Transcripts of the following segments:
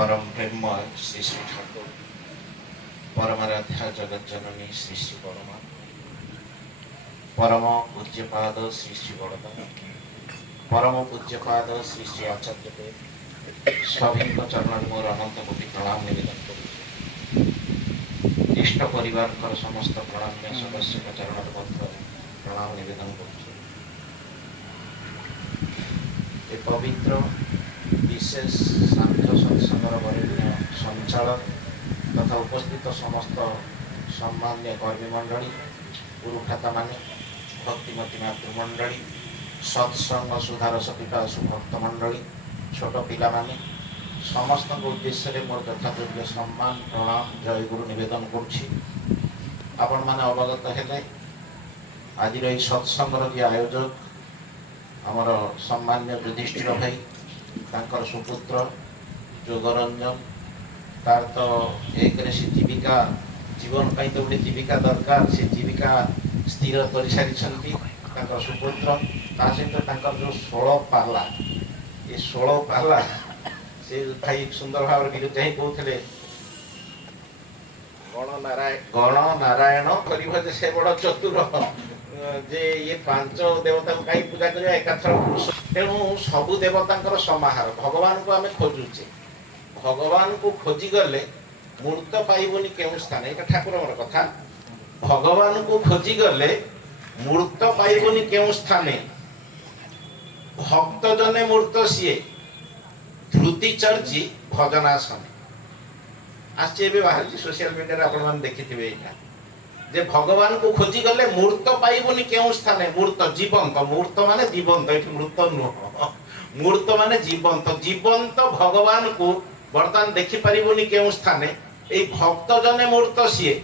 परम प्रेममय श्री श्री ठाकुर परमाराध्या जगत जननी श्री श्री परमा परम पूज्यपाद श्री श्री बड़दा परम पूज्यपाद श्री श्री आचार्य देव सभी चरण मोर अनंत कोटि प्रणाम निवेदन कर इष्ट परिवार समस्त प्रणाम सदस्य चरण प्रणाम निवेदन कर पवित्र विशेष सांख्य सत्संगर वरेण्य संचालक तथा उपस्थित समस्त सम्मान्य कर्मी मंडली गुरुख्याता माने भक्तिमती मातृमंडली सत्संग सुधार सपिता सुभक्त मंडली छोट पिला माने समस्त उद्देश्य मोर यथायोग्य सम्मान प्रणाम जय गुरु निवेदन करुछि। आपण माने अवगत हेले आज सत्संगर जे आयोजक आमर सम्मान्य युधिष्ठिर भाई तांकर सुपुत्र जोगरंजन तार तो एक से जीविका जीवन पाई तो गोटे जीविका दरकार से जीविका स्थिर कर सारी सुपुत्र ता सहित जो 16 पाला ये 16 पाला से भाई सुंदर भाव विरुद्ध ही कहते गण नारायण कर से बड़ चतुर जे ये पांच देवता को कहीं पूजा करिया एकाथर पुरुष तेणु सबु देवता समाहार भगवान को आम खोजुचे भगवान को खोजी गले मूर्त पाइबनी केउ स्थान ये ठाकुर कथा भगवान को खोजी गले मूर्त पाइबनी केउ स्थाने भक्त जने मूर्त सीए धृति चर्ची भजनासन आश्चर्य बाहर सोशल मीडिया आपण मान देखिथिबे एटा जे भगवान को खोजी गले मूर्त पाइबनी केउ स्थाने मूर्त जीवंत मूर्त माने जीवंत एठी मृत नुह मूर्त माने जीवंत जीवंत भगवान को वर्तमान देखि परिबनी केउ स्थाने ए भक्त जने मूर्त सीए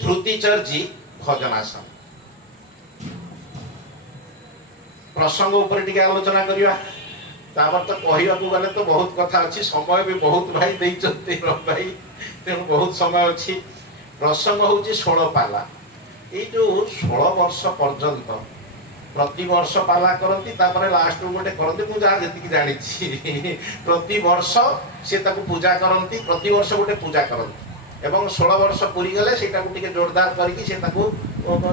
धृति चर्जी भजनासन प्रसंग ऊपर टिके आलोचना करिया तापर तो कहिया को गले तो बहुत कथा अछि समय भी बहुत भाई देइचते भाई तेणु बहुत समय अछि प्रसंग हूँ 16 पाला ये जो 16 वर्ष पर्यंत प्रति वर्ष पाला करती लास्ट गोटे करती मुझे जी जानी प्रति वर्ष से पूजा करती प्रति वर्ष गोटे पूजा करती एवं 16 वर्ष पूरी गले से जोरदार करके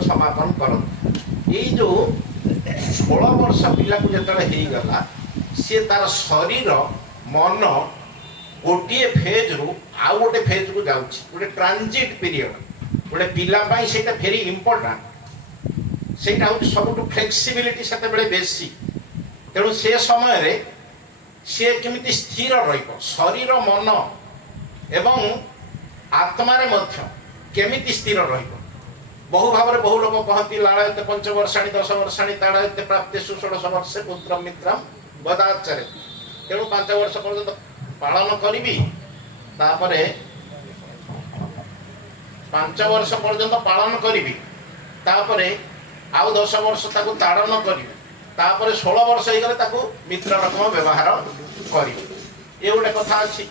समापन करती ये जो 16 वर्ष पिला को जो गला सी तार शरीर मन गोटे फेज रु आउ गोटे फेज को जाउछि गोटे ट्रांजिट पीरियड गोटे पिला पाई सेटा वेरी इंपोर्टेंट सेटा हूँ सबुठु फ्लेक्सिबिलिटी सेते बेले बेसी तेणु से समय रे से केमिति स्थिर रहिबो शरीर मन एवं आत्मा रे मध्य केमिति स्थिर रहिबो बहु भाव बहु लोक कहती लाड़यते 5 वर्षाणी 10 वर्षाणी ताड़यते प्राप्तेषु 16 वर्षे पुत्रम मित्रम वदाचरे तेणु 5 वर्ष पर्यंत पालन करी तापरे 5 वर्ष पर्यंत पालन करी तापरे आउ 10 वर्ष ताकू ताड़न करी तापरे 16 वर्ष हो गले ताकू मित्र रकम व्यवहार करी ये गोटे कथा अच्छी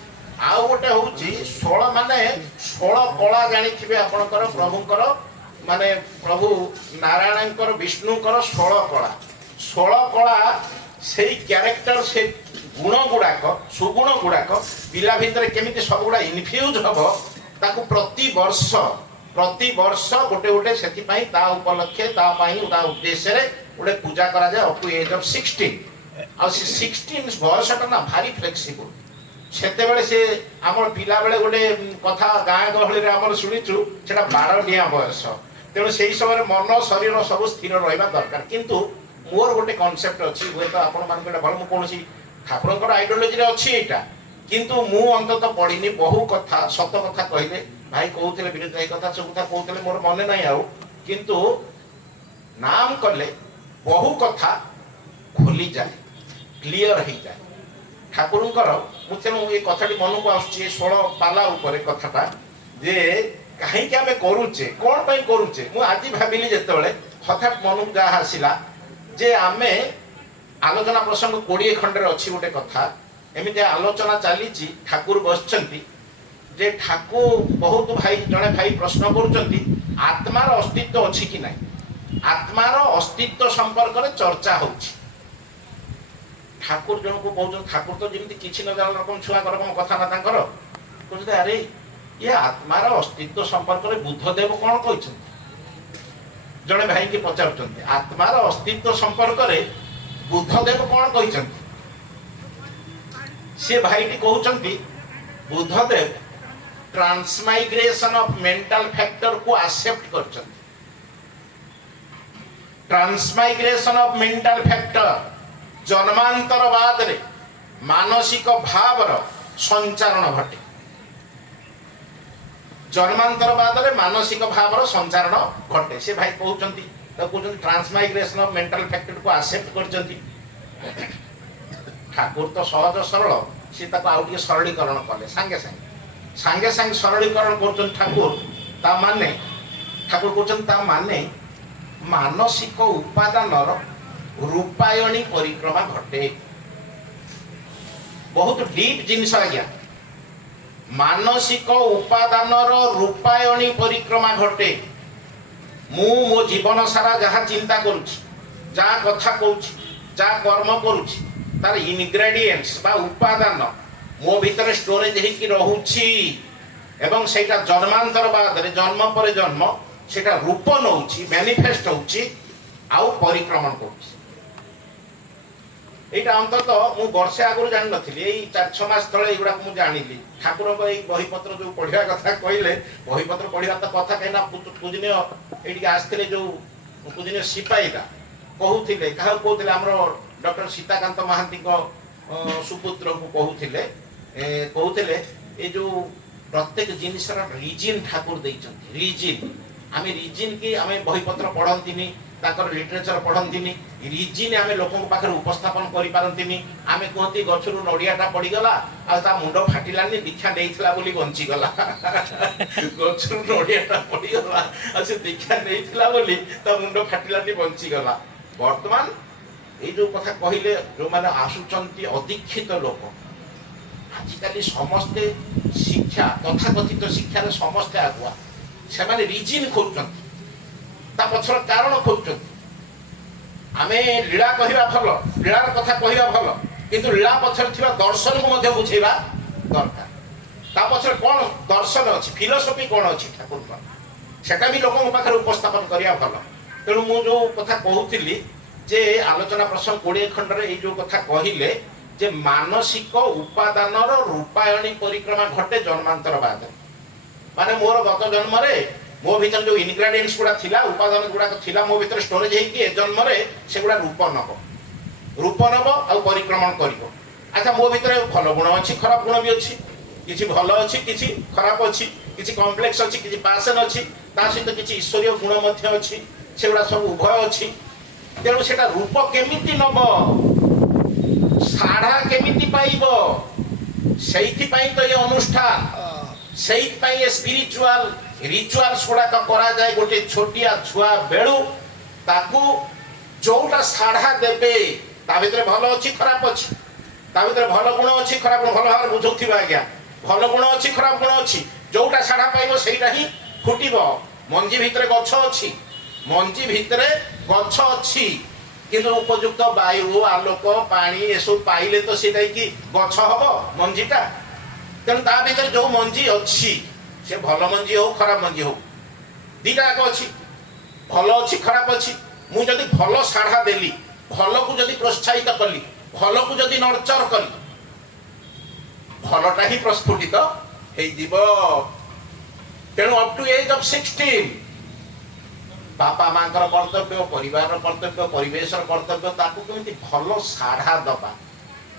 आउ गोटे हूँ 16 माने 16 कला जानी आपणकर प्रभुंकर माने प्रभु नारायणकर विष्णुकर 16 कला से क्यारेक्टर से गुण गुड़ाक सुगुण गुड़ाक पिला भितर केमिति सब गुड़ा इनफ्यूज हम ताकू प्रति वर्ष गोटे गोटे से उपलक्षे उद्देश्य गोटे पूजा करा जाए अप टू एज ऑफ 16 आ 16 बयसटा ना भारी फ्लेक्सिबल सेते से आम पिला बेले गोटे कथा गाँ गहली आम शुणीचु से 12 डिया बयस तेणु से समय मन शरीर सब स्थिर रहा दरकार किंतु मोर गोटे कॉन्सेप्ट अच्छी हुए तो आपण मान भल मुझे ठाकुर आइडियोलोजी अच्छी यहाँ किंतु मु अंत पढ़ी बहु कथा सत कथा कहले भाई कहते विरुद्ध कथा सब कथा कहते मोर मन ना आउ किंतु नाम कले बहु कथा खोली जाए क्लीयर हो जाए ठाकुर मुझे ये कथाटी मन को आसुचे 16 पाला उपर कथाटा जे कहीं आम करुचे कौन पर करुचे मुझे आज भाविली जिते हठात मन को जहाँ आसला जे आमे आलोचना प्रसंग 20 खंडे अच्छी गोटे कथा एमती आलोचना चली ठाकुर बसचंती जे ठाकुर बहुत भाई जड़े भाई प्रश्न करुचंती आत्मार अस्तित्व अच्छी कि ना आत्मार अस्तित्व संपर्क में चर्चा होची ठाकुर जन को कहते ठाकुर तो जमी किसी न जान रकम छुआ रकम कथा ना कहते अरे ये आत्मार अस्तित्व संपर्क में बुद्धदेव कौन कहते जड़े भाई की पचार आत्मार अस्तित्व संपर्क में बुद्धदेव कौन कहते सी भाई कहते Buddhadev transmigration of mental factor को एक्सेप्ट कर ट्रांसमाइग्रेशन ऑफ मेंटल फैक्टर जन्मांतरवाद रे मानसिक भावर संचारण घटे जन्मांतरवाद रे मानसिक भावर संचारण घटे से भाई कहते ट्रांसमाइग्रेशन ऑफ मेंटल फैक्टर को एक्सेप्ट कर ठाकुर तो सहज सरल सी आउ सरलीकरण कले सांगे सांगे सरलीकरण कर ठाकुर ता माने ठाकुर कहते ता माने मानसिक उपादान रूपायणी परिक्रमा घटे बहुत डीप जिनिस आज्ञा मानसिक उपादान रूपायणी परिक्रमा घटे मु मो जीवन सारा जहाँ चिंता करुछि जहाँ कथा कहूँ जहाँ कर्म करुछि तार इनग्रेडिएंट्स बा उपादान मो भीतर स्टोरेज होइकी रहुछि एवं सेटा जन्मांतरवाद रे जन्म पर जन्म सेटा रूप नउछि मैनिफेस्ट होउछि आउ परिक्रमण करुछि एटा अंततः मु वर्षे आगु जान नथिली एई 4-6 मास तळे एगुडा मु जानिली ठाकुर को एई बहीपत्र जो पढिया कथा कहले बहीपत्र पढिया त कथा कहना पूजनीय एठी आस्थिले जो पूजनीय सिपाहीटा कहूथिले कहा कहूथिले हमरो डॉक्टर सीताकांत महांती को सुपुत्र को कहूथिले ए जो प्रत्येक जिनिसर रीजन ठाकुर देइछन्ति रीजन आमे रीजन की आमे बहीपत्र पढंतिनी ताकर लिटरेचर पढ़ंतिनी रीजन आमे लोकन पाखर उपस्थापन करि पारंतिनी आमे कहती गछरु नडियाटा पड़ी गला आ ता मुंडो फाटिलानी दीक्षा देइथिला बोली बंची गला गछरु नडियाटा पड़ी गला आ से दीक्षा देइथिला बोली ता मुंडो फाटिलानी बंची गला वर्तमान ए जो कथा कहिले जो माने आसुचंती अदीक्षित लोक आजिकाली समस्ते शिक्षा तथाकथित शिक्षा रे समस्ते आगुआ से माने रीजन खोजछंती ता पछर कारण खोजछंती आमे लीला कहिबा भल लीलार कथा कहिबा भल किंतु लीला पछर थिबा दर्शन को मध्ये बुझेबा दरकार ता पछर कोन दर्शन अछि फिलोसफी कोन अछि ठाकुर को सेटा भी लोकन पाखर उपस्थापन करिया भल तेणु मु जो कथा कहूतिली जे आलोचना प्रसंग 20 खंड रे जो कथा कहिले जे मानसिक उपादान रूपायणी परिक्रमा घटे जन्मांतरवाद माने मोर गत जन्म रे मो भीतर जो इनग्रेडिएंट्स गुडा थिला उपादान गुडा थिला मो भीतर स्टोरेज हे कि ए जन्म रे से गुडा रूप नब आ परिक्रमण करिवो अच्छा मो भीतर भल गुण अछि खराब गुण भी अछि किछि भल अछि किछि खराब अछि किछि कॉम्प्लेक्स अछि किछि पैशन अछि ता सहित किछि ईश्वरीय गुण मध्य अछि से गुडा सब उभय अछि तेणु सेटा रूप केमिति नब साढ़ा केमिति पाइब सेइथि पई तो ये अनुष्ठान सेइथि पई ये स्पिरिचुअल रिचुअल्स गुड़ाक करा जाए गोटे छोटिया छुआ बेलू ताकू जोटा साढ़ा देबे ता भितर भल अछि खराब अछि ता भितर भल गुण अछि खराब गुण भल भाव बुझुथिबा आज्ञा भल गुण अछि खराब गुण अछि जोटा साढ़ा पाइबो सेइटा ही फुटिबो मंजी भितर गछ अछि मंजी भितर गछ अछि किंतु उपयुक्त वायु आलोक पानी एसो पाइले तो सेटा कि गछ हबो मंजीटा तेणु ता भितर जो मंजी अछि से भल मंजी हो खराब मंजी हो दीटा जाक अच्छी भल अच्छी खराब अच्छी मु जदि भल साढ़ा देली भल को जदि प्रोत्साहित कली भल को जदि नर्चर कली भलटा ही प्रस्फुटित हो तेणु अप टू एज ऑफ 16 बापा माँ कर्तव्य परिवार कर्तव्य परिवेश कर्तव्य ताकू केमिति भल साढ़ा दबा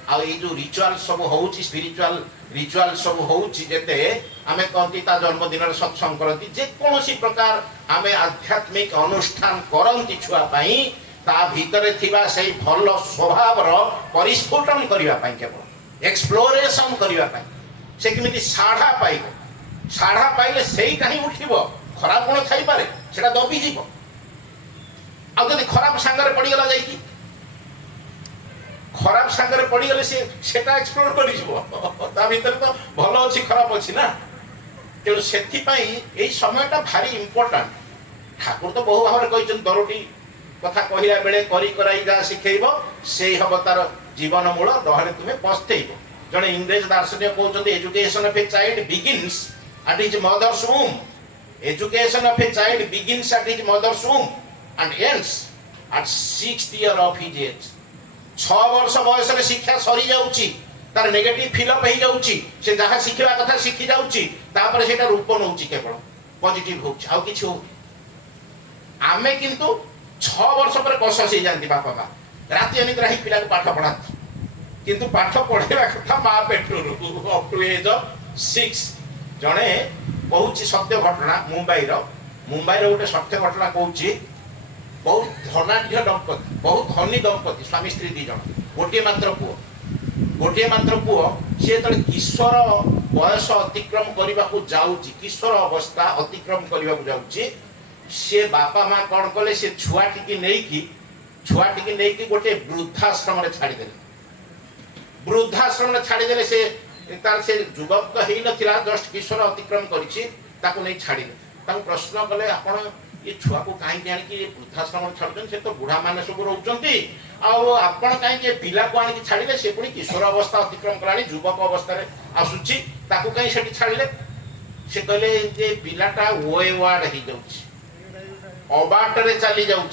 आ ये जो रिचुअल सब होउची स्पिरिचुअल रिचुअल सब होउची जेते आमे कहती ता जन्मदिन सत्संग करती जे कोनोसी प्रकार आमे आध्यात्मिक अनुष्ठान करंती छुआ पाई ता भीतरे थिबा सेही भल स्वभाव रो परिस्फुटन करिवा पाई केवल एक्सप्लोरेशन करिवा पाई से केमिति साढ़ा पाइले सेही काहे उठिबो खराब गुण थाई पारे सेटा दबी जीवो आ जदि खराब संगरे पड़ी गला जाई खराब संगरे पड़ी गले सेटा एक्सप्लोर करि जीवो ता भीतर तो भल अछि खराब अछि ना तेणु सेथिपाई एई समयटा भारी इम्पोर्टेंट ठाकुर तो बहु भाव कही दरोटी कथा कहला बेले करी कराई जा शिखेइबो सेई हब तार जीवन मूल नहले तुमे पस्तेइब। जड़े इंग्रेज दार्शनिक कहते education of a child begins at his mother's womb. Education of a child begins at his mother's womb and ends at 6th year of his age। 6 वर्ष बयस रे शिक्षा सरी जाउची, तार नेगेटिव फिलअप हो जाउची, से जहा शिखिबा कथा शिखि जाउची, तापर सेटा रूप नउची केवल पॉजिटिव होउची आ किछु हो। आमे किंतु 6 वर्ष पर कस से जानती बापा बा राति अनिद्रा ही पिला पाठ पढ़ाती, किंतु पाठ पढ़ेबा कथा माँ पेटरू अप टू एज ऑफ 6। जड़े कहूँ सत्य घटना मुंबई गोटे सत्य घटना कहूँ। बहुत धनाढ़ दंपति, बहुत धनी दंपति, स्वामी स्त्री 2 जन, गोटे मात्र पुओ सी जो किशोर बयस अतिक्रम करने को जाऊँगी, किशोर अवस्था अतिक्रम करने को जाऊँगी, सी बापा माँ कौन कले से छुआटी नहीं गोटे वृद्धाश्रम छाड़ीदे। वृद्धाश्रम छाड़ीदे से तार से युवक तो हो ना, जस्ट किशोर अतिक्रम कर छाड़ी। प्रश्न कले आपण ये छुआ को कहीं आनिकी वृद्धाश्रम छाड़ुन, से तो बुढ़ा मैंने सब रोचे आपण कहीं पिला को आनिकी छाड़े, से पुणी किशोर अवस्था अतिक्रम कला युवक अवस्था आसूची कहीं से छाड़े। से कहले जे पिलाटा ओए वार्ड हो जाऊँ, अबाटरे चली जाऊँ।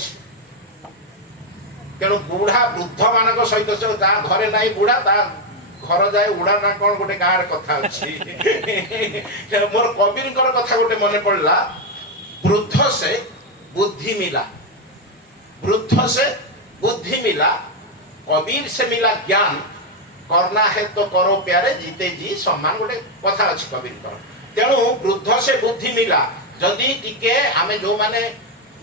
तेणु बुढ़ा वृद्ध मान सहित से घरे ना बुढ़ा घर जाए उड़ा ना कौन गोटे गाँव कथा अच्छी। मोर कबीर कथा गोटे मन पड़ला, वृद्ध से बुद्धि मिला, वृद्ध से बुद्धि मिला, कबीर से मिला ज्ञान, करना है तो करो प्यारे जीते जी सम्मान, गोटे कथा अच्छी कबीर। तेणु वृद्ध से बुद्धि मिला, जदि टिके आमे जो माने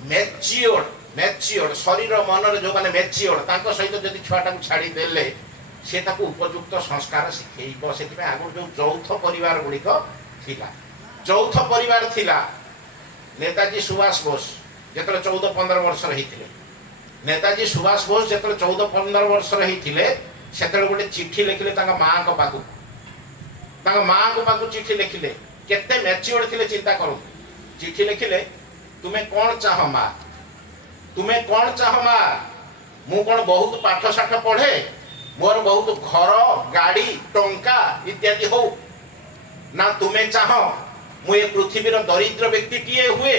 मैच्योर्ड शरीर मन जो माने मैच्योर्ड तांको सहित जदि छुआटा को छाड़ी देले से ताको उपयुक्त संस्कार शिखेइबो। सेति आगु जो चौथ परिवार गुड़िक थिला, चौथ परिवार थिला। नेताजी सुभाष बोस जेतले 14-15 वर्ष रहिथिले, नेताजी सुभाष बोस जेतले 14-15 वर्ष रहिथिले, सेतले गोटे चिट्ठी लिखिले तांका मां को पाकु, तांका मां को पाकु चिट्ठी लिखिले। केते मैच्योर्ड थिले चिंता करो। चिट्ठी लिखिले, तुम्हें कौन चाह मां, तुम्हें कौन चाह मां, मु कौन बहुत पाठ साठ पढ़े, मोर बहुत घर गाड़ी टंका इत्यादि हो ना, तुम्हें चाह मु ये पृथ्वीर दरिद्र व्यक्ति टीए हुए,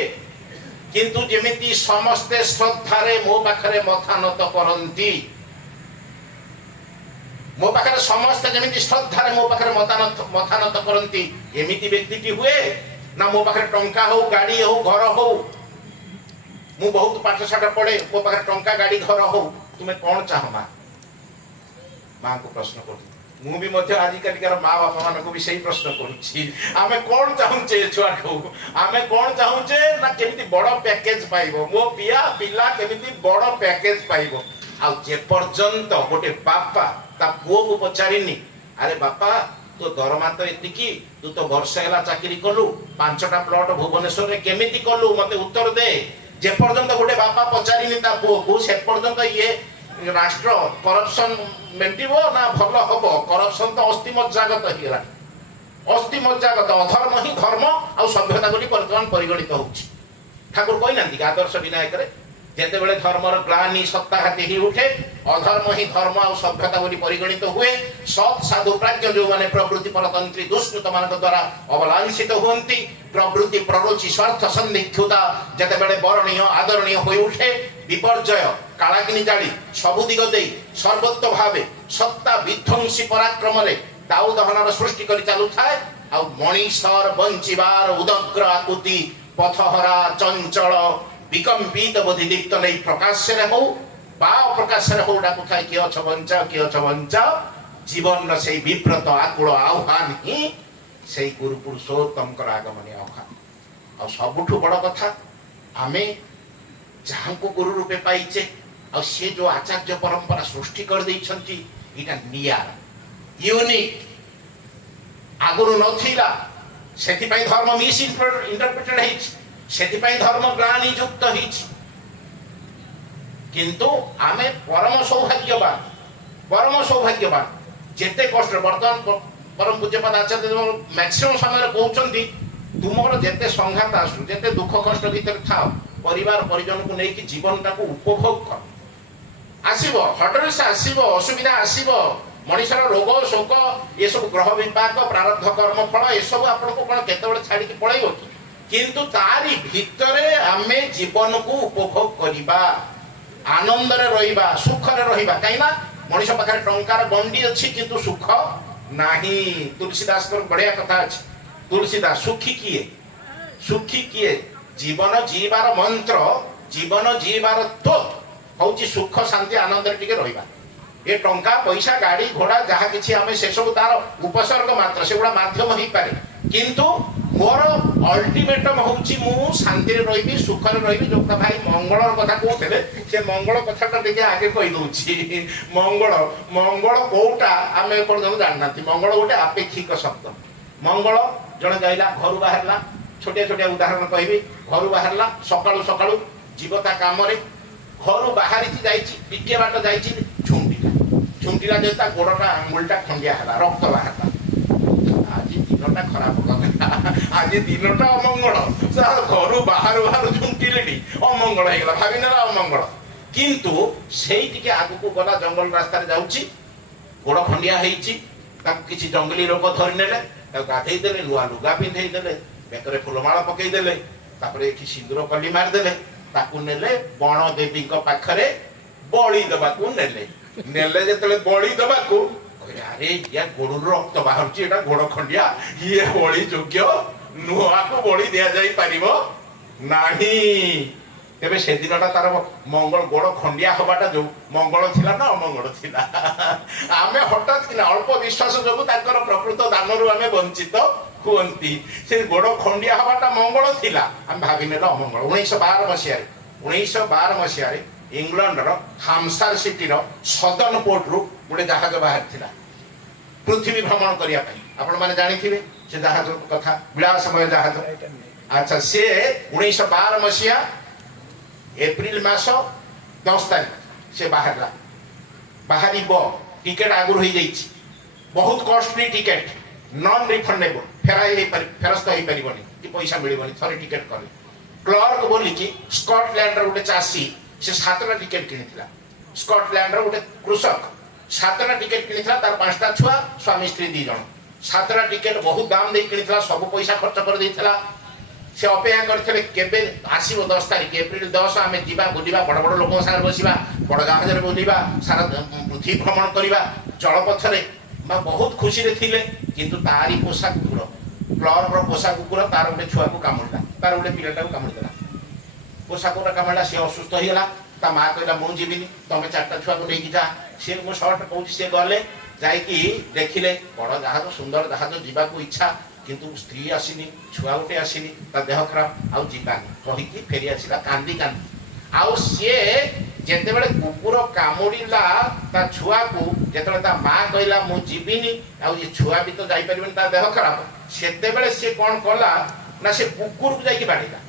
किंतु जेमिति समस्ते श्रद्धारे मो पाखरे मथा नत करंती, मो पाखरे समस्ते जेमिति श्रद्धारे मो पाखरे मथा नत करंती, एमिति व्यक्ति टी हुए ना मो पाखरे टंका हो गाड़ी हो घर हो, मु बहुत पाठ साठ पढ़े, मो पाखरे टंका गाड़ी घर हो, तुम्हें कौन चाह मां। मां को प्रश्न कर मु भी मध्य आजिकालिकार माँ बापा मान को भी सही प्रश्न करुच्ची, आमे कौन चाहूचे छुआ को, आमे कौन चाहूचे ना केमिति बड़ पैकेज पाइबो, मो पिया पिला केमिति बड़ पैकेज पाइबो। आ जे पर्यंत गोटे बापा ता पुओ को पचारिनी, अरे बापा तो दरमा तो एतिकी, तू तो वर्ष है चाकरी कलु, 5टा प्लॉट भुवनेश्वर रे केमिति कलु मते उत्तर दे। जे पर्यंत गोटे बापा पचारिनी ता पुओ को, से पर्यंत ये राष्ट्र करप्शन मेंटिबो ना भल हबो। करप्शन तो अस्थि मज्जागत हिला, अस्थि मज्जागत अधर्म ही धर्म आ सभ्यता बोली वर्तमान परिगणित होउछि। ठाकुर कहि नांती आदर्श विनायक रे, जेते बेले धर्मर ग्लानि सत्ताघाती ही उठे, अधर्म ही धर्म आ सभ्यता बोली परिगणित हुए, सत साधु प्राज्ञ जो माने प्रवृत्ति परतंत्री दुष्कृत मानक द्वारा अवलांछित होंती, प्रवृत्ति प्ररोचि स्वार्थ संदिग्धता जेते बेले बरणीय आदरणीय होई उठे, विपर्जय कालाग्नि जाली सबु दिग देई सर्वत्व भावे सत्ता विध्वंसी पराक्रम रे दाऊ दहनर सृष्टि करि चालु थाए। आ मणिषर बंचिबार उदग्र आकुति पथहरा चंचल विकम्पित बोधिदीप्त नहीं प्रकाश रे हो बा प्रकाश रे हो डाकु थाए, किए अछ बंचा जीवन रे सेई विव्रत आकुल आह्वान ही सेई गुरु पुरुषोत्तम कर आगमन आह्वान। आ सबुठु बड़ कथा आमे जहाँ को गुरु रूपे पाइचे, और से जो आचार्य परंपरा सृष्टि कर देइछंती इटा नियार यूनिक आगुरु नथिला, सेति पई धर्म मिस इंटरप्रेटेड हिच, सेति पई धर्म ग्लानि युक्त हिच। किंतु आमे परम सौभाग्यवान जेते कष्ट वर्तमान परम पूज्यपाद आचार्य मैक्सिमम समय कहउछंती, तुमर जेते संघात आसु जेते दुख कष्ट भीतर थाओ, परिवार परिजन को लेकिन जीवन टाको उपभोग कर। आसीबो हटरेस आसीबो असुविधा आसीबो मनुष्यर रोग शोक ये सब ग्रह विपाक प्रारब्ध कर्म फल ये सब आपन को कोन केतेबेले छाड़ी के पळाइबो कि किंतु तारी भितरे आमे जीवन को उपभोग करिबा आनंद रे रहिबा सुख रे रहिबा काईना मनुष्य पाखरे टंकार गंडी अछि किंतु सुख नाही। तुलसीदास को बढ़िया कथा अछि तुलसीदास सुखी किए जीवन जीवार मंत्र जीवन जीवार तो हूँ सुख शांति आनंद टिके रहिबा ये टंका पैसा गाड़ी घोड़ा जहाँ किसी आम से सब तार उपसर्ग मात्र से गुड़ा माध्यम हो पारे किंतु मोर अल्टीमेटम हूँ मु शांति रही सुख रही जो भाई मंगल कथा कहते से मंगल कथा देखिए आगे कहीदे मंगल मंगल कौटा आम एपर्तन जानना मंगल गोटे आपेक्षिक शब्द मंगल जड़े गाइला घर बाहर छोटिया छोटिया उदाहरण कहि घर बाहर सकाळु सकाळु जीवता काम घर बाहरी टिके बाट जा झुंटीला जो गोड़टा आंगुलटा खंडिया है रक्त बाहर आज दिनटा खराब गला आज दिनटा अमंगल घर बाहर बाहर झुंटीले अमंगल हो गला भावी ना अमंगल किंतु से आग को गला जंगल रास्ता जाऊँगी गोड़ खंडिया किसी जंगली लोक धरी ने गाधे देले नुआ लुगा पिंधे देले बेकरे फुलमाला पकईदेले सिंदूर कली मारिदेले ताकू नेले बण देवी पाखरे बड़ी देवाकू नेले नेले जेतले बड़ी देवाकू अरे या गोड़ रक्त बाहर गोड़ खंडिया ये बड़ी योग्य नुआ को बड़ी दिया जाई पारिबो नाही तेबे से दिनटा तार मंगल गोड़ खंडिया हवाटा जो मंगल थिला ना अमंगल थिला आमे हठात कि अल्प विश्वास जो ताकर प्रकृत दानरु आमे वंचित हुअंती से गोड़ खंडिया हवाटा मंगल थिला आम भाविने अमंगल 1912 मसीह इंग्लैंड रो हाम्पशायर सिटी रो सदर्न पोर्ट रु गोटे जहाज बाहर थिला पृथ्वी भ्रमण करिया पई आपण माने जानि थिबे से जहाज कथा विलासमय जहाज अच्छा से 1912 मसीह एप्रिल मास 10 तारीख से बाहरला बाहरी टिकेट आगुर हो जाइछि बहुत कॉस्टली टिकेट नॉन रिफंडेबल फेरस्त हो पारिबनी कि पैसा मिलबनी थरे टिकेट करे क्लर्क बोली कि स्कॉटलैंड रो गोटे चासी से 7टा टिकेट किनिथिला स्कॉटलैंड रो गोटे कृषक 7टा टिकेट किनिथिला तार 5टा छुआ स्वामी स्त्री 2 जण 7टा टिकेट बहुत दाम दे किनिथिला सब पैसा खर्च कर देथिला से अपेक्षा करथिले केबे आसीबो 10 तारिख एप्रिल 10 आमे जीवा बुलिबा बड़ बड़ लोक सारे बसिबा बड़ जहाज रे बुलिबा सारा पृथ्वी भ्रमण करिबा जल पथरे बा बहुत खुशी रे थिले किंतु तारी पोशाक कुकुर क्लर्क रो पोशाक कुकुर तार गोटे छुआ को कामुडला तार गोटे पिलाटा को कामुडला पोशाक को कामुडला से असुस्थ हो गेला ता मां कहला मु जीविनी तमे 4टा छुआ को लेकी जा से मो शॉर्ट कहूची से गले जाई कि देखिले बड़ जहाज सुंदर जहाज जीवा को इच्छा किंतु स्त्री आसीनी छुआ गोटे आसीनी ता देह खराब आउ जीवानी कहिकी फेरी आसीला कांदी कांदी आउ सी जेतेबेले कुकुर कामुड़ीला ता छुआ को जेतेबेले ता मां कहला मु जीविनी आउ ये छुआ भी तो जाई परिबन ता देह खराब सेतेबेले से कोन कला ना से कुकुर को जाई कि बाडीला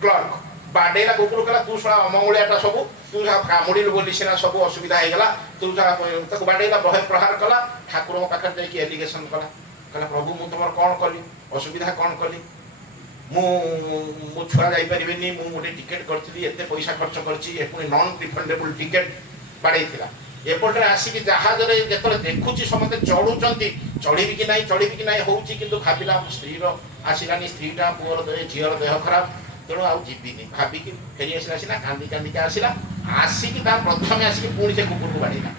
क्लर्क बाडेला कुकुर कला तू सळा अमंगुलियाटा सब तू कामुड़ी बोली सेना सब असुविधा हो गला तू ताको बाडेला बहे प्रहार कला ठाकुर पाखर जाई कि एलिगेशन कला कहला प्रभु मु तुमर कोन कली असुविधा कोन कली मु छुआ जाई परिबेनी मु मोटे टिकेट करथली एते पैसा खर्च करची ए पुनी नॉन रिफंडेबल टिकेट बाडैथिला एपटे आसिक जहाज रे जेतले देखुची समते चढ़ुचंती चढ़ीबी कि नाही होउची किंतु भाबिला स्त्री रो आसिलानी स्त्रीटा पुअर दे झियर देह खराब तेणु आउ जीविनी भाबी कि फेरी आसिला सिना कांदी कांदी के आसिला आसिक तार प्रथमे आसिक पुणी से कुकुर को बाडैला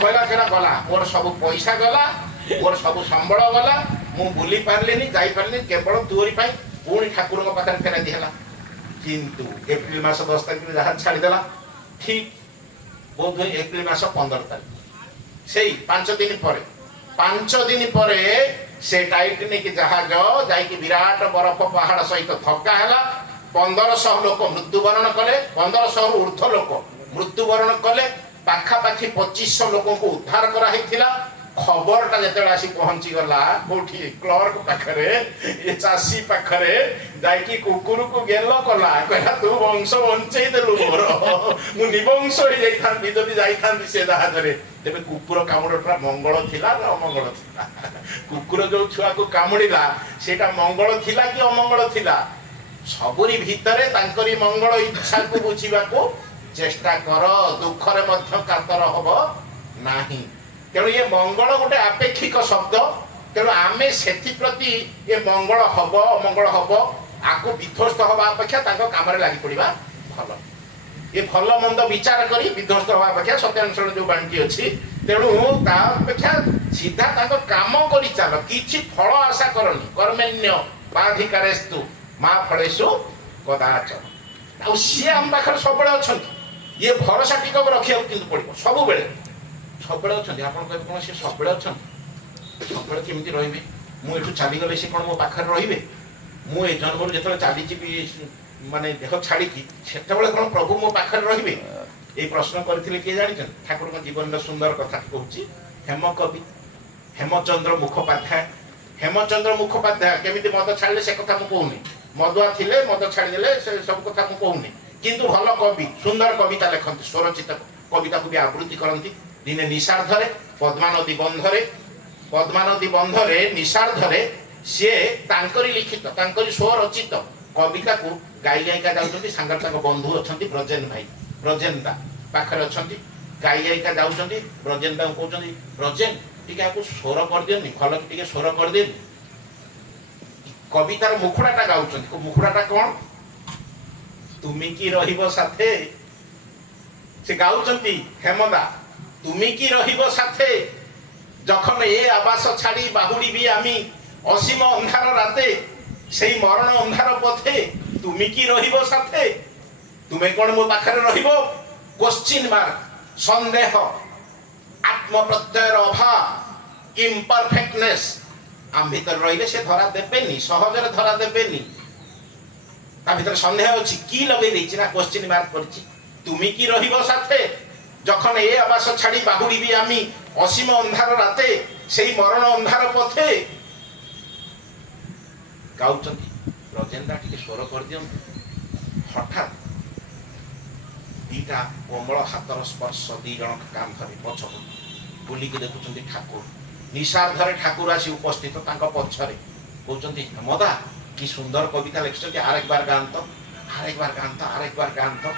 कहला केला गला मोर सब पैसा गला मोर सब संबळ गला मु बुली पारलेनी जाई पारलेनी केवल तोरी पाई पुणी ठाकुर को पाखर फेरा दिहला किंतु एप्रिल मास 10 तारिख रे जहाज छाड़ी देला ठीक बोध हुए एप्रिल मास 15 तारिख से 5 दिन पर से टाइटैनिक जहाज जाई विराट बरफ पहाड़ सहित थका है 1500 लोक मृत्युवरण कले 1500 ऊर्ध्व लोक मृत्युवरण कले पाखापाखि 2500 लोक को उद्धार करा खबरटा जेते आसी पहुंची गला कोठी क्लर्क पाखरे ये चासी पाखरे जाई कुकुर को गेलो कला कहला तू वंश वंचई देलु मोर मु निवंश हो जाई थांती जदी जाई थांती से जहाज रे तेबे कुकुर कामुडटा मंगल थिला ना अमंगल थिला कुकुर जो छुआ को कामुडीला सेटा मंगल थिला कि अमंगल थिला सबरी भितरे तांकरी मंगल इच्छा को बुझीबा को चेष्टा कर दुखरे मध्य कातर हब नाही। तेणु ये मंगल गोटे आपेक्षिक शब्द। तेणु आमे सेथि प्रति ये मंगल हब अमंगल हब आको विध्वस्त हवा अपेक्षा तांको कामरे लागि पड़िबा भल। ये भल मंद विचार करी विध्वस्त हवा अपेक्षा सत्यानुसरण जो बांटी अछि तेणु ता अपेक्षा सीधा तांको काम करी चाल किछि फल आशा करनी। कर्मेण्य बाधिकारेस्तु मा फलेषु कदाचन। आ सी आम पाखर सबले अछंती ये भरोसा टिक रखिया किंतु पड़िबो सबुबेले सबले अछंती। आपण कहबे कोन से सबले अछंती सबले केमिति रहिबे मु एठु चाली गले से कोन मो पाखर रहिबे मु ए जन्मरु जेतले चाली छी माने देह छाड़ी की सेतबेले कोन प्रभु मो पाखर रहिबे ए प्रश्न करथिले के जानिछन। ठाकुर को जीवन सुंदर कथा कहूची हेम कवि हेमचंद्र मुखोपाध्याय। हेमचंद्र मुखोपाध्याय केमिति मद छाड़ले से कथा मु कहूनी मदुआ थिले मद छाड़ी देले से सब कथा मु कहूनी किंतु भल कवि सुंदर कविता लेखंती स्वरचित कविता को भी आवृत्ति करंती। दिने निषार्धरे पद्मा नदी बंधरे निषार्धरे सी तांकरी लिखित तांकरी स्वरचित कविता को गाई गायिका जाउछंती सांगर तांको बंधु अछंती ब्रजेन भाई ब्रजेन दा पाखर अछंती गाई गायिका जाउछंती ब्रजेन दा कहउछंती ब्रजेन टिके आको स्वर कर दियनि भल टिके स्वर कर दियनि। कवितार मुखड़ाटा गाउछंती मुखड़ाटा कोन तुमी की रहिबो साथे से गाउछंती हेमदा तुमी की रहिबो साथे जखन ए आवास छाड़ी बाहुड़ी भी आमी असीम अंधार राते सेई मरण अंधार पथे तुमी की रहिबो साथे तुमे कोन मो पाखरे रहिबो क्वेश्चन मार्क संदेह आत्म प्रत्ययर अभाव इम्परफेक्टनेस आम भीतर रहिले से धरा देबेनी सहजरे धरा देबेनी ता भीतर संदेह अछि की लगे देछि ना क्वेश्चन मार्क करछि तुमी की रहिबो साथे जखन ए आवास छाड़ी बाहुड़ी भी आमी असीम अंधार राते सेई मरण अंधार पथे गाउचंती ब्रजेंद्र टिके स्वर कर दियं। हठात दीटा कोमल हाथर स्पर्श दी जन काम धरे पछ बुलिकी देखुचंती ठाकुर निषार्धरे ठाकुर आसी उपस्थित तांको पछरे कहउचंती हेमदा की सुंदर कविता लिखछंती आरेक बार गांत आरेक बार गांत आरेक बार गांत।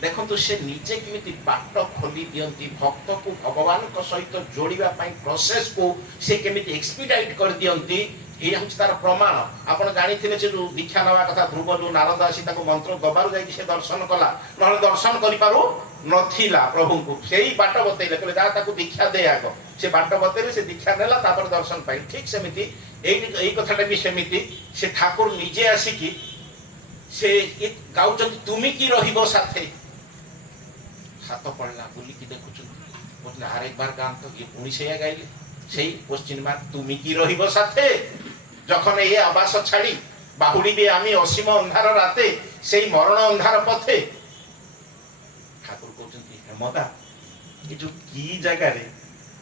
देखो से निजे केमिति बाट खोली दियंती भक्त को भगवान को सहित जोड़िबा पई प्रोसेस को से केमिति एक्सपीडाइट कर दियंती ये हूँ तार प्रमाण। आपण जानिथिले जे जो दीक्षा नवा कथा ध्रुव जो नारद आसी ताको मंत्र दबारु जाई से दर्शन कला न दर्शन करि पारु नथिला प्रभु को सेही बाट बतैले कहले जा ताको दीक्षा दे आगो से बाट बतैले से दीक्षा नेला तापर दर्शन पाई। ठीक सेमिति एई कथाटा भी सेमिति से ठाकुर निजे आसी की से गाउचंती तुमी की रहिबो साथे हाथ पड़ला बुलिकी देखुचंती बोले आरेक बार गान तो ये पुणी से गाइले सेही क्वेश्चन मार्क तुमी की रहिबो साथे जखन ए आवास छाड़ी बाहुड़ी भी आमी असीम अंधार राते सेही मरण अंधार पथे ठाकुर कहउचंती हेमदा ये जो की जगह रे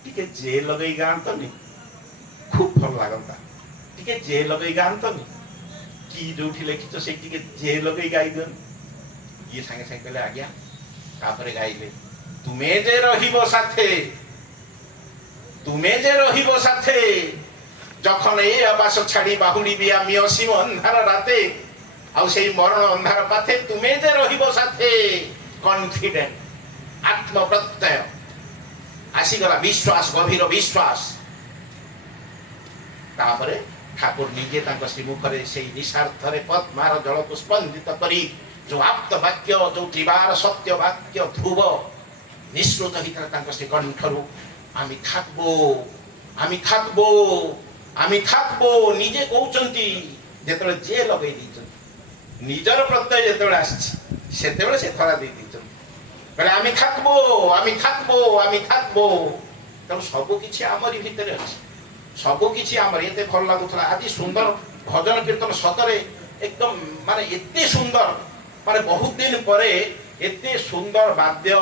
टिके जे लगई गान तो नि खूब भल लागंता टिके जे लगई गान तो नि की जोठी लिखितो से टिके जे लगई गाई दन ये संगे संगे कहले आज्ञा तापरे गाइले तुमे जे रहिबो साथे जखन ए आवास छाड़ी बाहुड़ी भी आमी असीम अंधार राते आउ सेही मरण अंधार पाथे तुमे जे रहिबो साथे कॉन्फिडेंट आत्म प्रत्यय आसी गला विश्वास गभीर विश्वास। तापरे ठाकुर निजे तांको श्रीमुखरे सेही निषार्थरे पद्मार जल पुष्पंदित करी जो आप्त वाक्य जो त्रिवार सत्य वाक्य ध्रुव निश्रुत हितरा तांको से कंठरु आमी थाकबो निजे कहउचंती जेतले जे लगै दिचंती निजर प्रत्यय जेतले आछि सेतेबेले से धरा दे दिचंती कहले आमी थाकबो त सब किछि हमरी भितरे अछि सब किछि हमर एते भल लागुथला आदि सुंदर भजन कीर्तन सतरे एकदम माने एते सुंदर माने बहुत दिन परे एते सुंदर वाद्य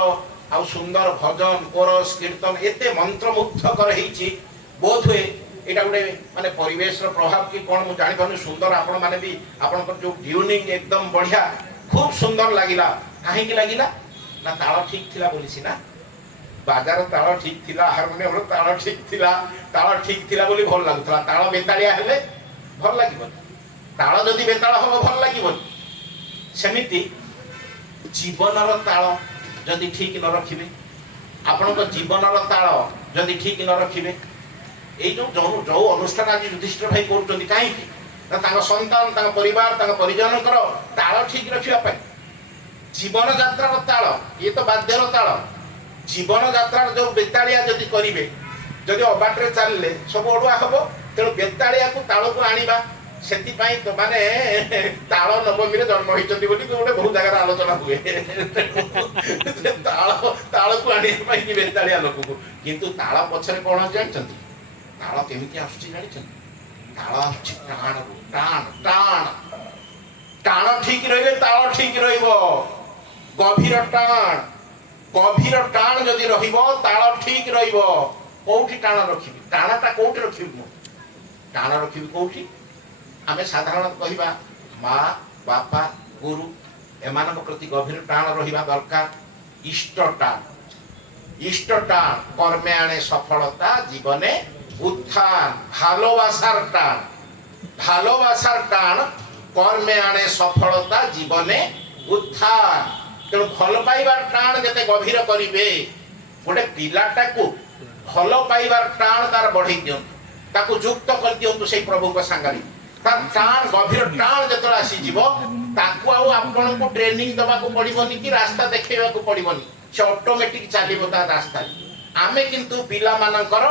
आ सुंदर भजन कोरस कीर्तन एते मंत्रमुग्धकर हेछि बोध हुए एटा गुडे माने परिवेश रो प्रभाव की कोन मु जानि पानु सुंदर आपण माने भी आपण को जो ट्यूनिंग एकदम बढ़िया खूब सुंदर लागिला काहे की लागिला ना ताल ठीक थिला बोलिसी ना बाजार ताल ठीक थिला हारमोनियम रो ताल ठीक थिला बोली भल लागुतला ताल बेतालिया हेले भल लागिबो ताल जदी बेताल हो भल लागिबो सेमिति जीवनर ताल जदि ठीक न रखिबे आपण जीवनर ताल जदि ठीक न रखिबे ये जो जो अनुष्ठान आज युधिष्ठिर भाई करूँ कहीं संतान परिवार परिजन ताल ठीक रखा जीवन यात्रा ताल ये तो बाध्यर ताल जीवन यात्रा जो बेताड़िया जदि करेंगे जदि अबाटे चलिए सब अड़ुआ हम तेणु बेताड़िया को ताल को आना से माने ताल नवमी जन्म होती गोटे बहुत जगह आलोचना हुए ताल को आने बेताड़िया लोक को किंतु ताल पछरे कौन जानते ताल केमिति आसुची जानते ताल आसुची टाण टाण टाण टाण ठीक रही ताल ठीक रहिबो गभीर टाण जदि रहिबो ताल ठीक रहिबो कोठी टाण रखिबी टाणटा कोठी रखिबी टाण रखिबी कोठी आमे साधारण कहिबा माँ बापा गुरु एमानक प्रति गभीर टाण रहिबा दरकार इष्ट टाण कर्मे आने सफलता जीवने उत्थान भालोबासार टाण कर्मे आने सफलता जीवने उत्थान तेणु भल पाइबार टाण जते गभीर करिवे गोटे पिलाटा को भल पाइबार टाण तार बढ़ई दियंतु ताकू युक्त कर दियंतु से प्रभु को सांगारी तार टाण गभीर टाण जते आसी जीवो ताकू आउ आपन को ट्रेनिंग दबा को पड़िबोनी कि रास्ता देखैबा को पड़िबोनी से ऑटोमेटिक चलिबो ता रास्ता आमे किंतु पिला मानकर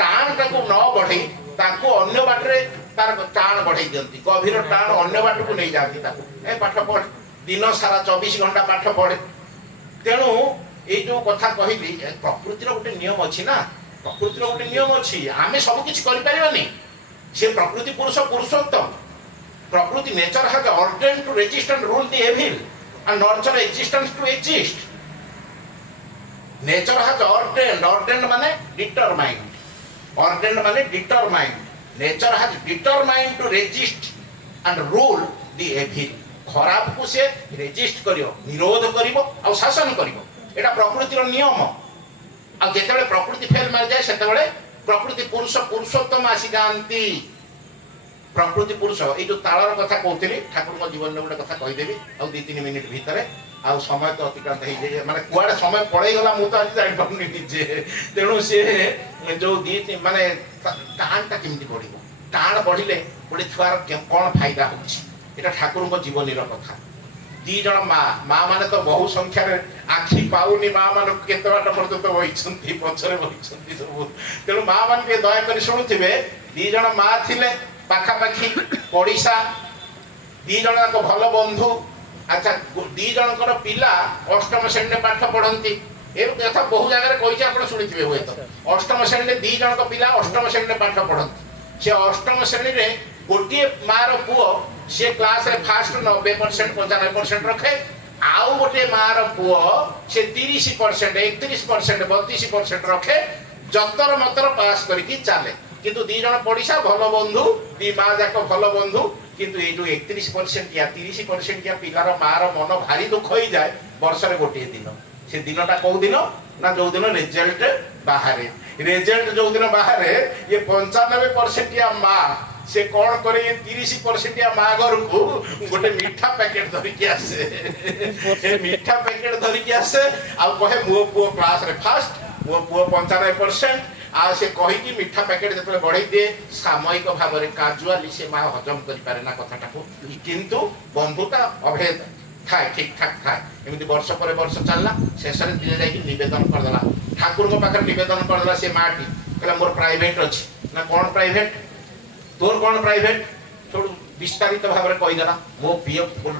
टाण ताकू न बढ़ई ताकू अन्य बाटरे तार टाण बढ़ई दियंती गभीर टाण अन्य बाट को नहीं जाती ताकू ए पाठ पढ़ दिन सारा 24 घंटा पाठ पढ़े तेणु ये जो कथा कहली प्रकृतिर गोटे नियम अच्छी ना प्रकृतिर गोटे नियम अच्छी आमे सब किछि करि परिबानी से प्रकृति पुरुष पुरुषोत्तम प्रकृति nature has ordained to resist and rule the evil and nurture existence to exist nature has ordained माने determined nature has determined to resist and rule the evil खराब को से रेजिस्ट करियो निरोध करिवो आ शासन करिवो एटा प्रकृतिर नियम आ जेतेबेले प्रकृति फेल मार जाए सेतेबेले प्रकृति पुरुष पुरुषोत्तम आसी जांती प्रकृति पुरुष ए जो तालर कथा कहतली ठाकुर को जीवन में गोटे कथा कहि देबी आ 2-3 मिनिट भीतर आ समय तो अतिक्रांत हे जे माने कुआडे समय पड़े गला मु तो आज जानि पड़नी जे तेणु से जो माने टाणटा केमती बढ़िबो टाण बढ़िले गोटे छुआर कोन फायदा होछि एटा ठाकुर को जीवनीर कथा 2 जन माँ माने तो बहु संख्या आखि पाउनी माँ मान केते बाट पर्यंत बहिछंती पछरे बहिछंती सब तेणु माँ मान के दया कर शुणुथिबे 2 जन माँ थिले पाखा पाखी पड़िसा 2 जन को भल बंधु अच्छा 2 जनकर पिला अष्टम श्रेणी पाठ पढ़ंती ए कथा बहु जगह कहिছে आपण शुणिथिबे होय तो अष्टम श्रेणी 2 जन को पिला अष्टम श्रेणी पाठ पढ़ंती से अष्टम श्रेणी रे गोटे मार पुओ से क्लास रे फास्ट 90% 95% रखे आउ गोटे मार पुओ से 30% 31% 32% रखे जतर मतर पास करके चले किंतु 2 जन पड़िसा भल बंधु 2 माँ जाक भल बंधु किंतु ये जो 31% या 30% या पिलार मार मन भारी दुख हो जाए वर्ष रे गोटे दिन से दिनटा कौ दिन ना जो दिन रिजल्ट बाहर रिजल्ट जो दिन बाहर ये 95% या माँ से कौन करे 30% या माँ घर को गोटे मीठा पैकेट धरिकी आसे मीठा पैकेट धरिकी आसे आ कहे मो पुओ क्लास रे फास्ट मो पुओ 95% आ से कहि कि मीठा पैकेट जतले बढ़ई दे सामयिक भाव रे काजुअली से माँ हजम करि पारे ना कथाटा को किंतु बंधुता अभेद थाए ठीक ठाक थाए एमती वर्ष पर वर्ष चलला शेष रे दिन जाई निवेदन कर देला ठाकुर को पाखर निवेदन कर देला से माटी कहला मोर प्राइवेट अछि ना कोन प्राइवेट तोर कौन प्राइवेट थोड़ा विस्तारित भाव में कहीदेला मो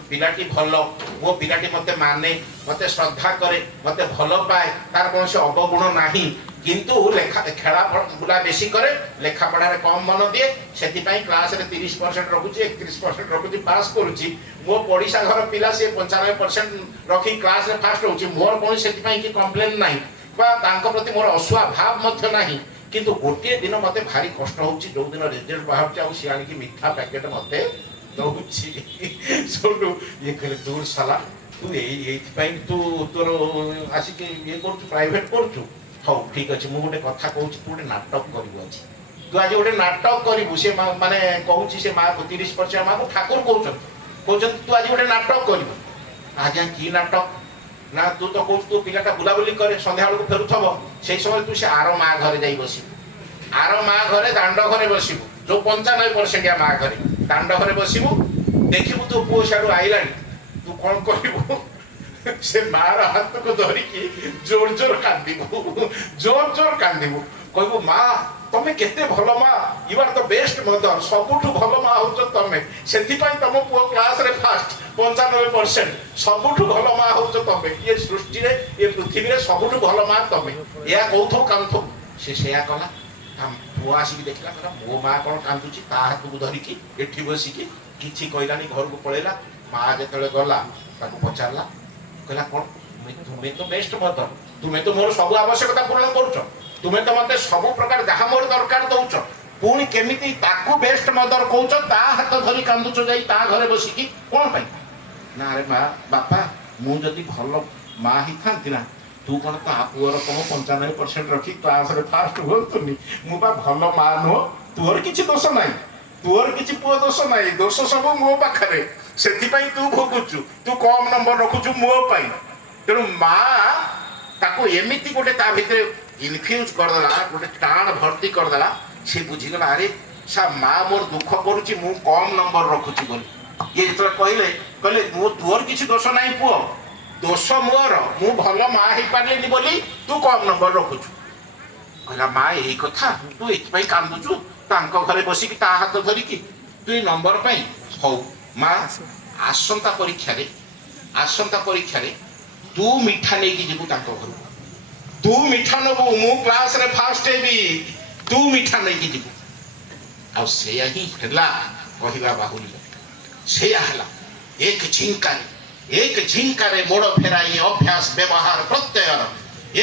पिलाटी भल मो पिलाटी मते माने मते श्रद्धा करे मते भल पाए तार कौन से अवगुण नाही किंतु लेखा खेला बुला बेसी करे लेखा पढ़ा रे कम मन दिए सेति पई क्लास रे 30% रखुची 31% रखुची पास करूची मो पड़िसा घर पिला से 95% रखी क्लास रे फास्ट होची मोर कोन सेति पई कि कंप्लेन नाही बा तांको प्रति मोर असुआ भाव मध्य नाही किंतु गोटे दिन मते भारी कष्ट होची जो दिन रिजल्ट बाहर जाऊ सी आनी कि मीठा पैकेट मते दउची सोडू ये करे दूर साला तू एई पई तू तोर आसी के ये करछु प्राइवेट करछु हौ ठीक अछि मु गोटे कथा कहूची तू गोटे नाटक करिवो अछि तू आज गोटे नाटक करिवु से माने कहूची से मां 30% मां को ठाकुर कहउछन तू आज गोटे नाटक करिवु आज्ञा की नाटक ନା ତୁ ତ କହୁଛୁ ତୁ ପିଲାଟା ବୁଲାବୁଲି କରେ ସନ୍ଧ୍ୟା ବେଳକୁ ଫେରୁଥବ ସେଇ ସମୟରେ ତୁ ସେ ଆର ମା ଘରେ ଯାଇ ବସିବୁ ଆର ମା ଘରେ ଦାଣ୍ଡ ଘରେ ବସିବୁ ଯୋଉ 95% ମା ଘରେ ଦାଣ୍ଡ ଘରେ ବସିବୁ ଦେଖିବୁ ତୋ ପୁଅ ସିଆଡୁ ଆଇଲାଣି ତୁ କଣ କରିବୁ ସେ ମାର ହାତକୁ ଧରିକି ଜୋର ଜୋର କାନ୍ଦିବୁ ଜୋର ଜୋର କାନ୍ଦିବୁ କହିବୁ ମା ତମେ କେତେ ଭଲ ମା ୟୁ ଆର୍ ଦ ବେଷ୍ଟ ମଦର ସବୁଠୁ ଭଲ ମା ହଉଛ ତମେ ସେଥିପାଇଁ ତମ ପୁଅ କ୍ଲାସରେ ଫାଷ୍ଟ 95% ସବୁଠୁ ଭଲ ମା ହଉଛ ତମେ ଏ ସୃଷ୍ଟିରେ ଏ ପୃଥିବୀରେ ସବୁଠୁ ଭଲ ମା ତମେ ଏହା କହୁଥିବୁ କାନ୍ଦୁଥିବୁ ସେ ସେୟା କଲା ପୁଅ ଆସିକି ଦେଖିଲା କହିଲା ମୋ ମା କଣ କାନ୍ଦୁଛି ତା ହାତକୁ ଧରିକି ଏଠି ବସିକି କିଛି କହିଲାନି ଘରକୁ ପଳେଇଲା ମା ଯେତେବେଳେ ଗଲା ତାକୁ ପଚାରିଲା କହିଲା କଣ ତୁମେ ତ ବେଷ୍ଟ ମଦର ତୁମେ ତ ମୋର ସବୁ ଆବଶ୍ୟକତା ପୂରଣ କରୁଛ ତୁମେ ତ ମତେ ସବୁ ପ୍ରକାର ଯାହା ମୋର ଦରକାର ଦଉଛ ପୁଣି କେମିତି ତାକୁ ବେଷ୍ଟ ମଦର କହୁଛ ତା ହାତ ଧରି କାନ୍ଦୁଛ ଯାଇ ତା ଘରେ ବସିକି କଣ ପାଇଁ ନା ଆରେ ମା ବାପା ମୁଁ ଯଦି ଭଲ ମା ହେଇଥାନ୍ତି ନା ତୁ କଣ ତା ପୁଅର କଣ 95% ରଖି କ୍ଲାସରେ ଫାଷ୍ଟ ହୁଅନ୍ତୁନି ମୁଁ ବା ଭଲ ମା ନୁହଁ ତୋର କିଛି ଦୋଷ ନାହିଁ ତୋର କିଛି ପୁଅ ଦୋଷ ନାହିଁ ଦୋଷ ସବୁ ମୋ ପାଖରେ ସେଥିପାଇଁ ତୁ ଭୋଗୁଛୁ ତୁ କମ ନମ୍ବର ରଖୁଛୁ ମୋ ପାଇଁ ତେଣୁ ମା ତାକୁ ଏମିତି ଗୋଟେ ତା ଭିତରେ ଇନଫ୍ୟୁଜ କରିଦେଲା ଗୋଟେ ଟାଣ ଭର୍ତ୍ତି କରିଦେଲା ସେ ବୁଝିଗଲା ଆରେ ସା ମା ମୋର ଦୁଃଖ କରୁଛି ମୁଁ କମ ନମ୍ବର ରଖୁଛି ବୋଲି ଇଏ ଯେତେବେଳେ କହିଲେ ମୁଁ ତୋର କିଛି ଦୋଷ ନାହିଁ ପୁଅ ଦୋଷ ମୋର ମୁଁ ଭଲ ମା ହେଇପାରିଲିନି ବୋଲି ତୁ କମ ନମ୍ବର ରଖୁଛୁ କହିଲା ମା ଏଇ କଥା ତୁ ଏଥିପାଇଁ କାନ୍ଦୁଛୁ ତାଙ୍କ ଘରେ ବସିକି ତା ହାତ ଧରିକି ତୁ ଏଇ ନମ୍ବର ପାଇଁ ହଉ ମା ଆସନ୍ତା ପରୀକ୍ଷାରେ ତୁ ମିଠା ନେଇକି ଯିବୁ ତାଙ୍କ ଘରକୁ ତୁ ମିଠା ନେବୁ ମୁଁ କ୍ଲାସରେ ଫାଷ୍ଟ ହେବି ତୁ ମିଠା ନେଇକି ଯିବୁ ଆଉ ସେଇଆ ହିଁ ହେଲା କହିବା ବାହୁଲି ସେଇଆ ହେଲା ଏକ ଝିଙ୍କାରେ ମୋଡ଼ ଫେରାଇ ଅଭ୍ୟାସ ବ୍ୟବହାର ପ୍ରତ୍ୟୟର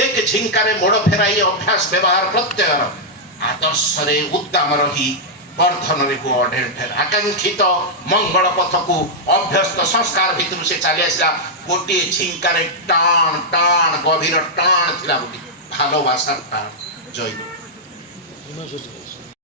ଏକ ଝିଙ୍କାରେ ମୋଡ଼ ଫେରାଇ ଅଭ୍ୟାସ ବ୍ୟବହାର ପ୍ରତ୍ୟୟର ଆଦର୍ଶରେ ଉଦ୍ଦାମ ରହି ବର୍ଦ୍ଧନରେ ହୁଅ ଢେର ଢେର ଆକାଂକ୍ଷିତ ମଙ୍ଗଳ ପଥକୁ ଅଭ୍ୟସ୍ତ ସଂସ୍କାର ଭିତରୁ ସେ ଚାଲି ଆସିଲା ଗୋଟିଏ ଝିଙ୍କାରେ ଟାଣ ଟାଣ ଗଭୀର ଟାଣ ଥିଲା ବୋଲି ଭାলোবাসার টান জয়